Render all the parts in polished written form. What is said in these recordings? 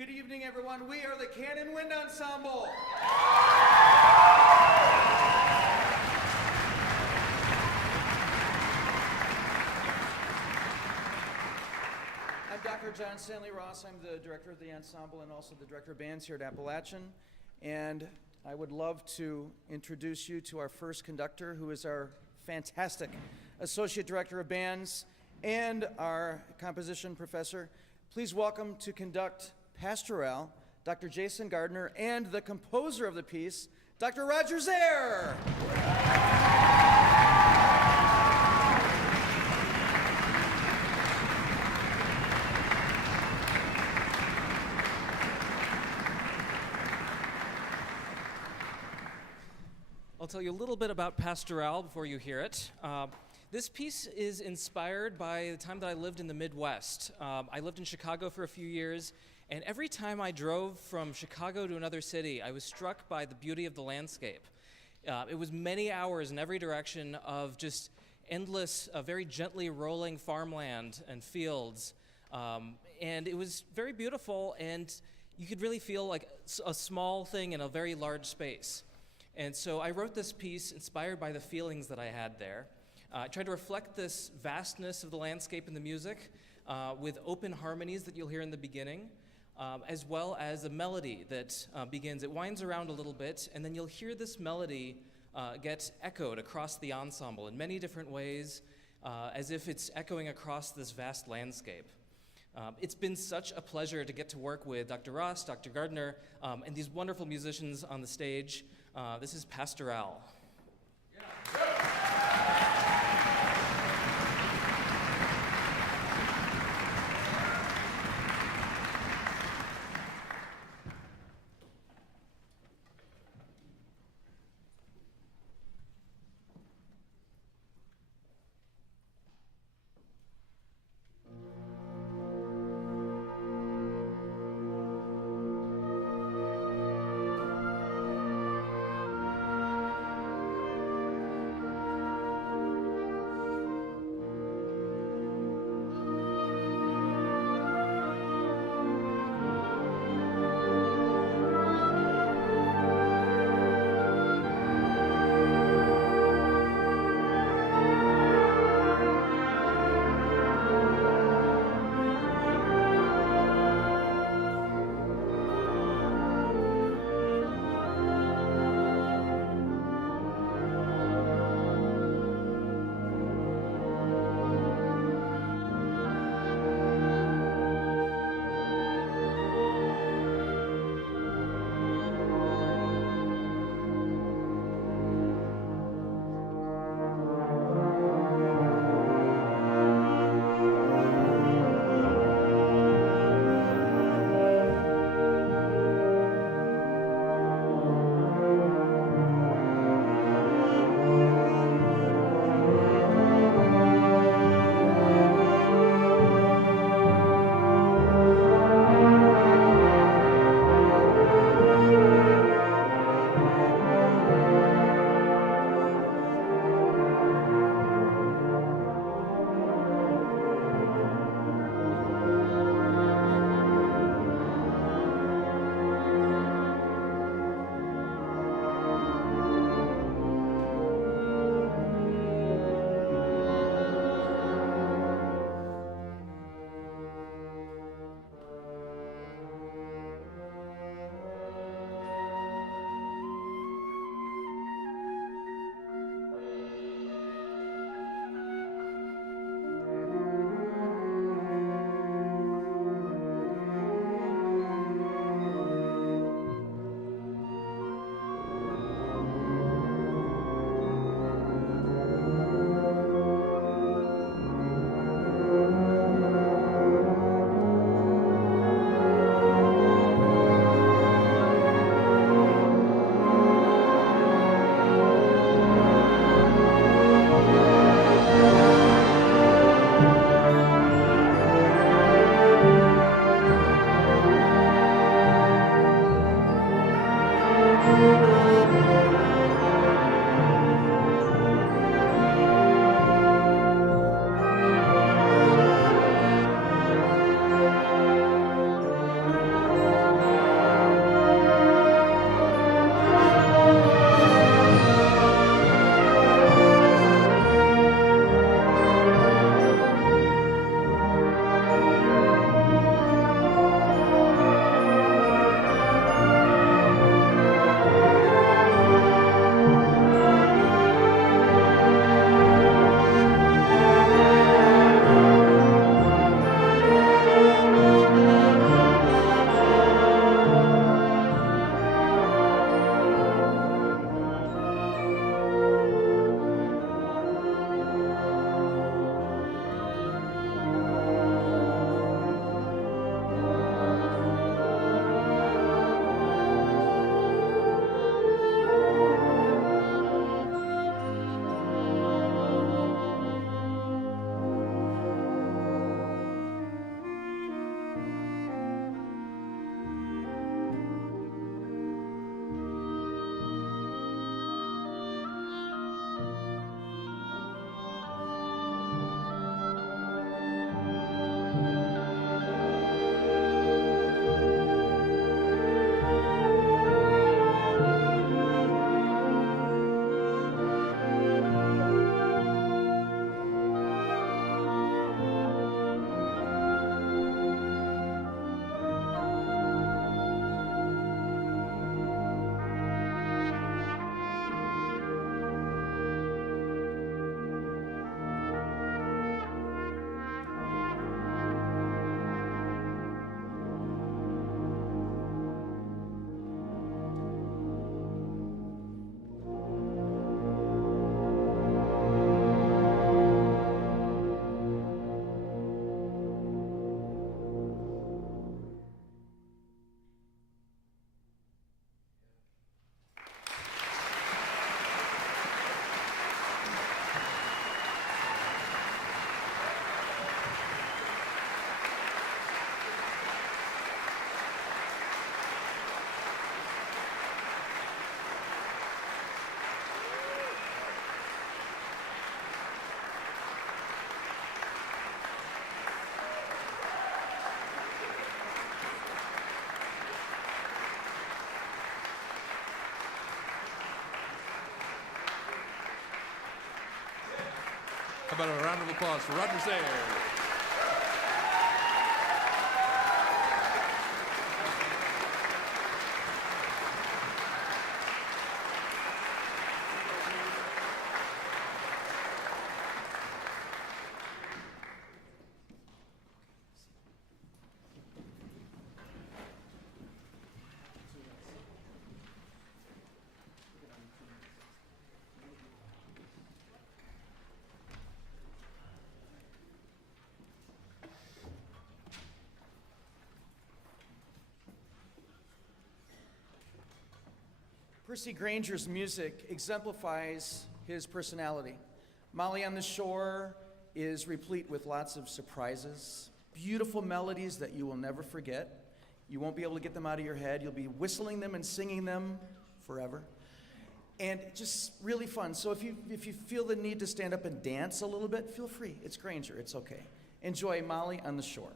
Good evening, everyone. We are the Cannon Wind Ensemble. I'm Dr. John Stanley Ross. I'm the director of the ensemble and also the director of bands here at Appalachian. And I would love to introduce you to our first conductor, who is our fantastic associate director of bands and our composition professor. Please welcome to conduct Pastorale, Dr. Jason Gardner, and the composer of the piece, Dr. Roger Zare. I'll tell you a little bit about Pastorale before you hear it. This piece is inspired by the time that I lived in the Midwest. I lived in Chicago for a few years, and every time I drove from Chicago to another city, I was struck by the beauty of the landscape. It was many hours in every direction of just endless, very gently rolling farmland and fields, and it was very beautiful, and you could really feel like a small thing in a very large space. And so I wrote this piece inspired by the feelings that I had there. I tried to reflect this vastness of the landscape in the music with open harmonies that you'll hear in the beginning, as well as a melody that begins. It winds around a little bit, and then you'll hear this melody get echoed across the ensemble in many different ways, as if it's echoing across this vast landscape. It's been such a pleasure to get to work with Dr. Ross, Dr. Gardner, and these wonderful musicians on the stage. This is Pastorale. about a round of applause for Roger Zare? Percy Grainger's music exemplifies his personality. Molly on the Shore is replete with lots of surprises, beautiful melodies that you will never forget. You won't be able to get them out of your head. You'll be whistling them and singing them forever. And just really fun. So if you feel the need to stand up and dance a little bit, feel free. It's Grainger. It's okay. Enjoy Molly on the Shore.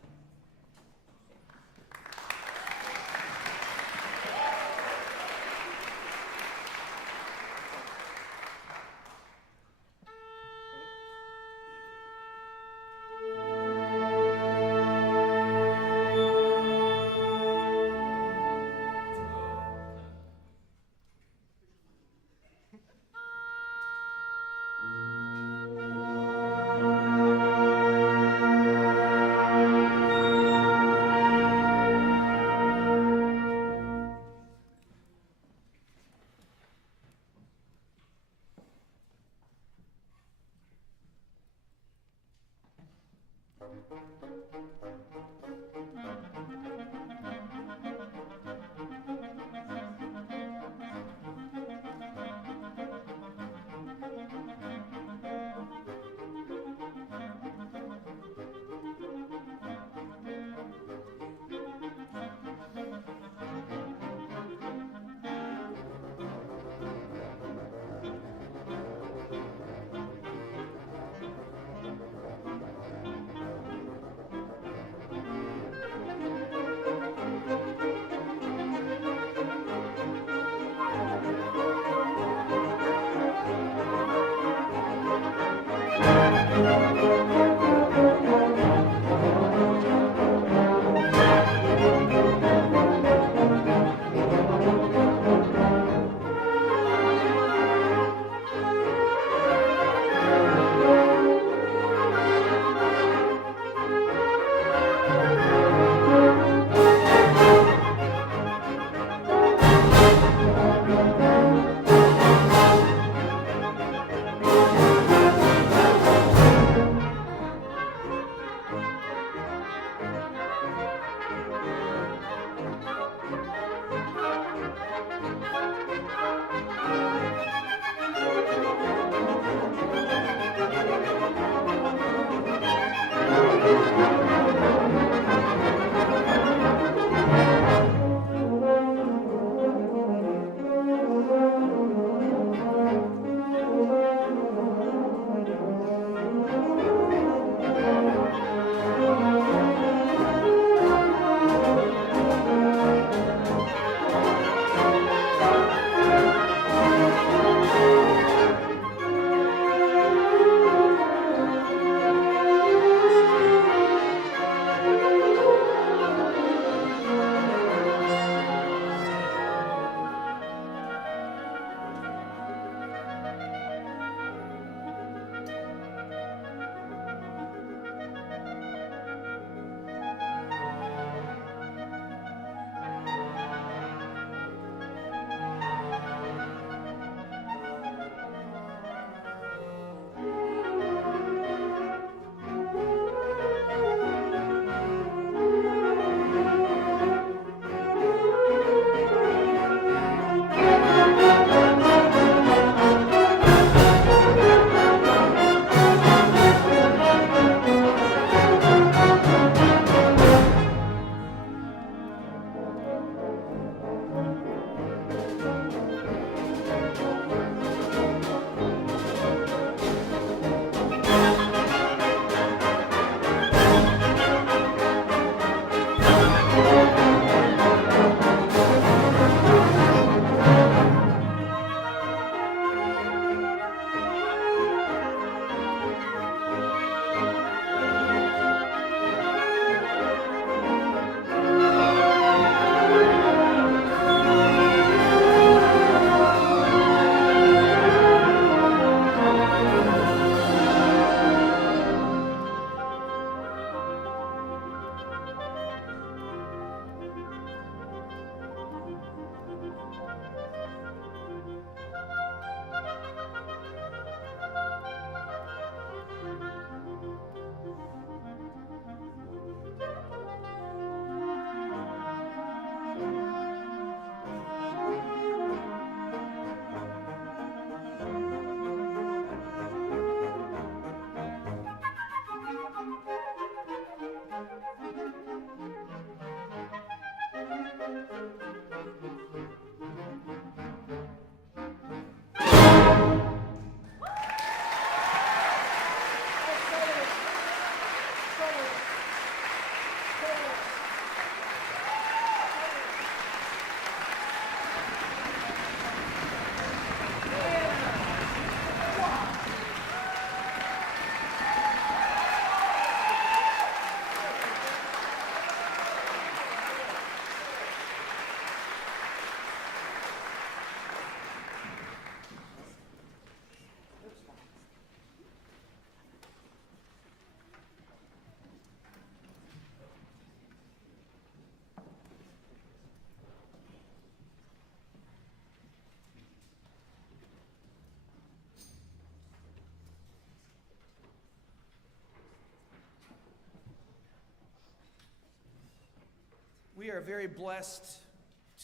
We are very blessed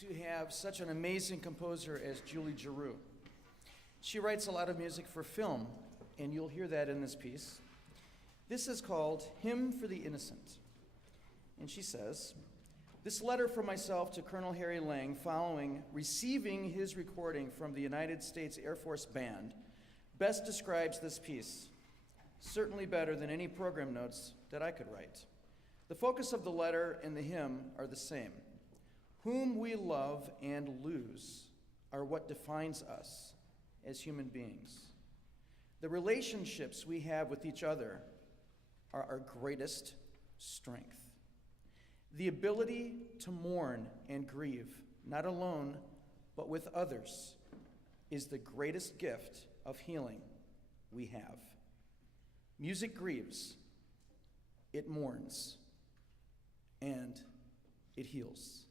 to have such an amazing composer as Julie Giroux. She writes a lot of music for film, and you'll hear that in this piece. This is called Hymn for the Innocent. And she says, "This letter from myself to Colonel Harry Lang following receiving his recording from the United States Air Force Band best describes this piece, certainly better than any program notes that I could write. The focus of the letter and the hymn are the same. Whom we love and lose are what defines us as human beings. The relationships we have with each other are our greatest strength. The ability to mourn and grieve, not alone, but with others, is the greatest gift of healing we have. Music grieves, it mourns, and it heals."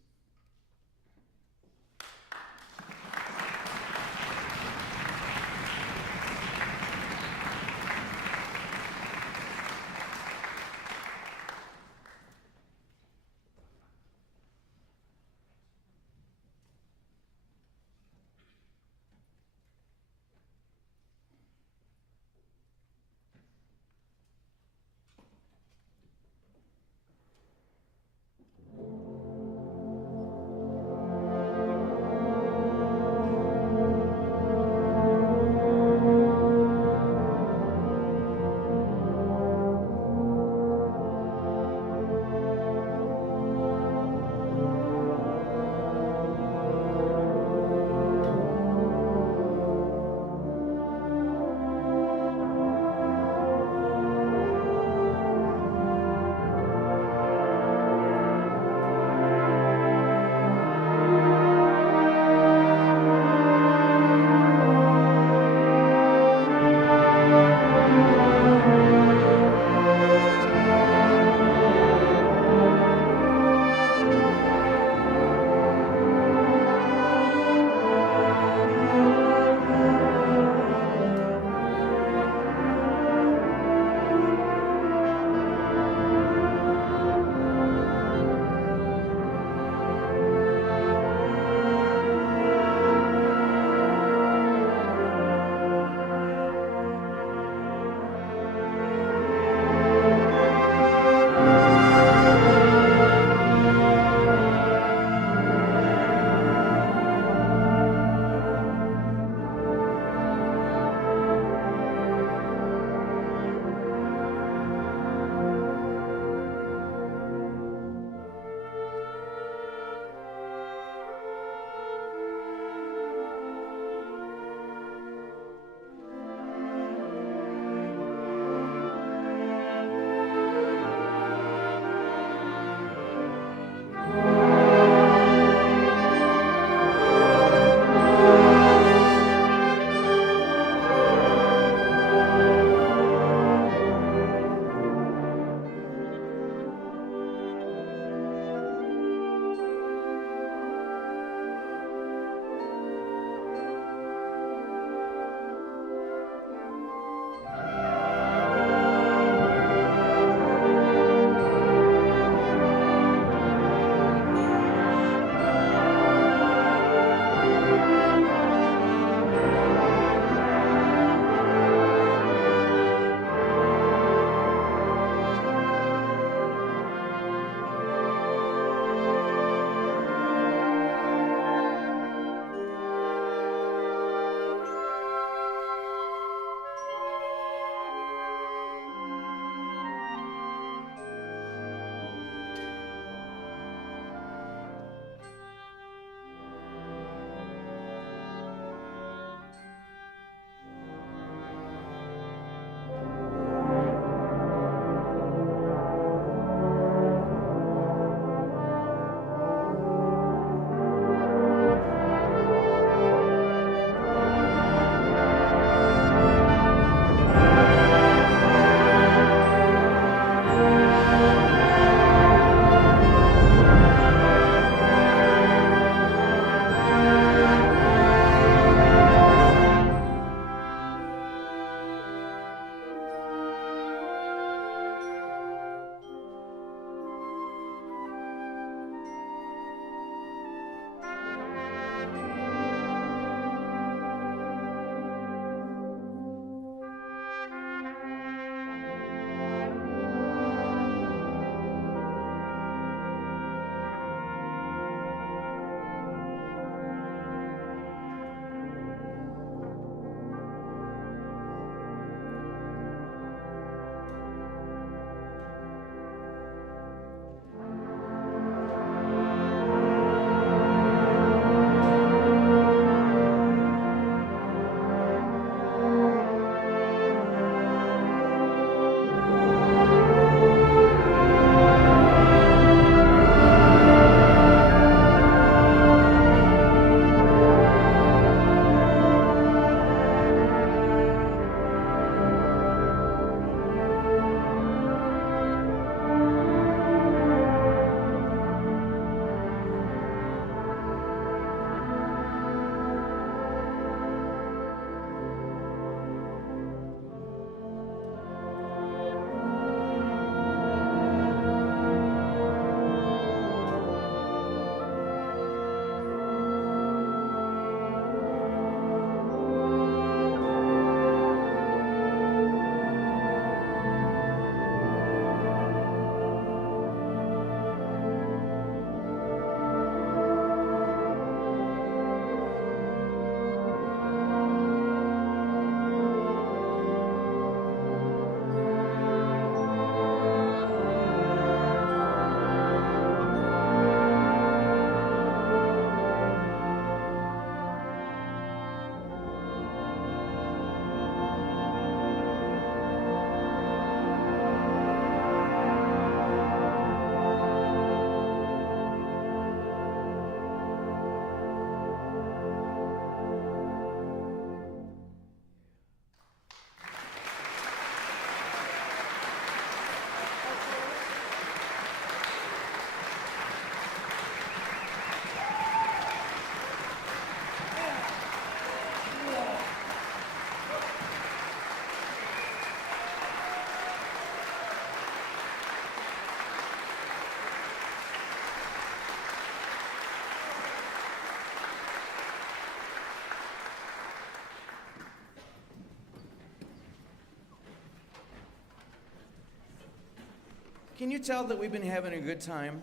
Can you tell that we've been having a good time?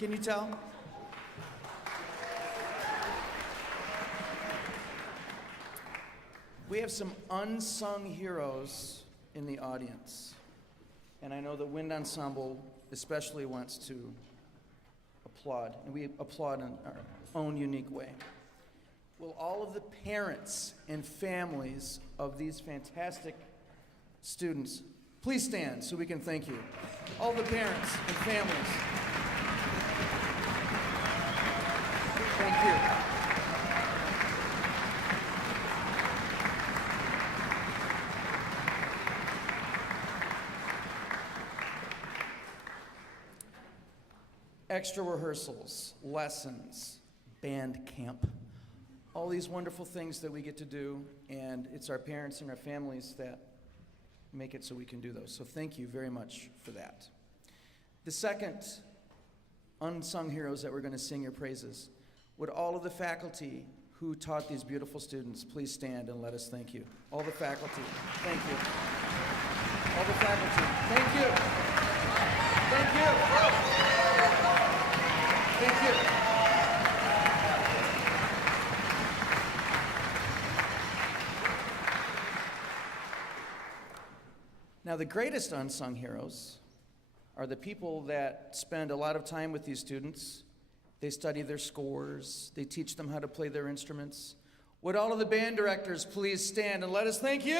Can you tell? We have some unsung heroes in the audience. And I know the Wind Ensemble especially wants to applaud, and we applaud in our own unique way. Will all of the parents and families of these fantastic students please stand so we can thank you? All the parents and families. Thank you. Extra rehearsals, lessons, band camp, all these wonderful things that we get to do, and it's our parents and our families that make it so we can do those. So thank you very much for that. The second unsung heroes that we're going to sing your praises, would all of the faculty who taught these beautiful students please stand and let us thank you. All the faculty, thank you. All the faculty, thank you. Thank you. Thank you. Now, the greatest unsung heroes are the people that spend a lot of time with these students. They study their scores. They teach them how to play their instruments. Would all of the band directors please stand and let us thank you?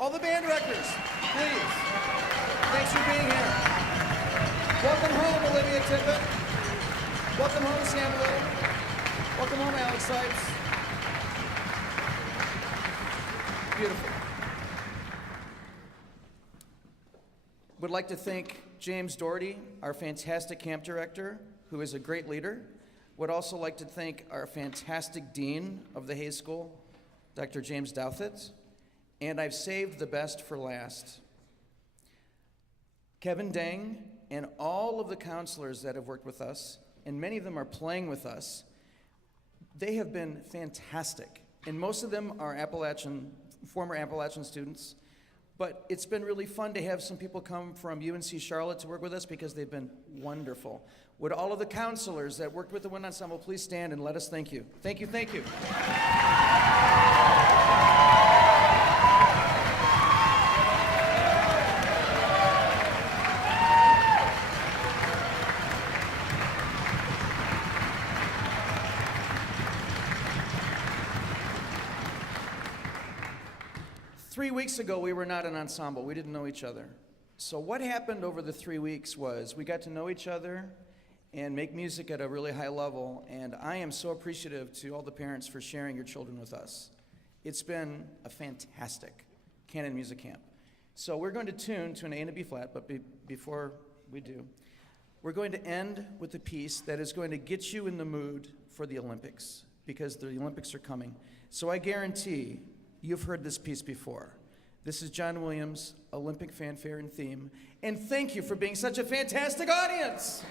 All the band directors, please. Thanks for being here. Welcome home, Olivia Tippett. Welcome home, Sam Little. Welcome home, Alex Sipes. Beautiful. Would like to thank James Doherty, our fantastic camp director, who is a great leader. Would also like to thank our fantastic dean of the Hayes School, Dr. James Douthit. And I've saved the best for last. Kevin Dang and all of the counselors that have worked with us, and many of them are playing with us, they have been fantastic. And most of them are former Appalachian students. But it's been really fun to have some people come from UNC Charlotte to work with us because they've been wonderful. Would all of the counselors that worked with the Wind Ensemble please stand and let us thank you? Thank you, thank you. 3 weeks ago, we were not an ensemble. We didn't know each other. So what happened over the 3 weeks was we got to know each other and make music at a really high level, and I am so appreciative to all the parents for sharing your children with us. It's been a fantastic canon music camp. So we're going to tune to an A and a B flat, but before we do, we're going to end with a piece that is going to get you in the mood for the Olympics, because the Olympics are coming. So I guarantee you've heard this piece before. This is John Williams' Olympic Fanfare and Theme, and thank you for being such a fantastic audience.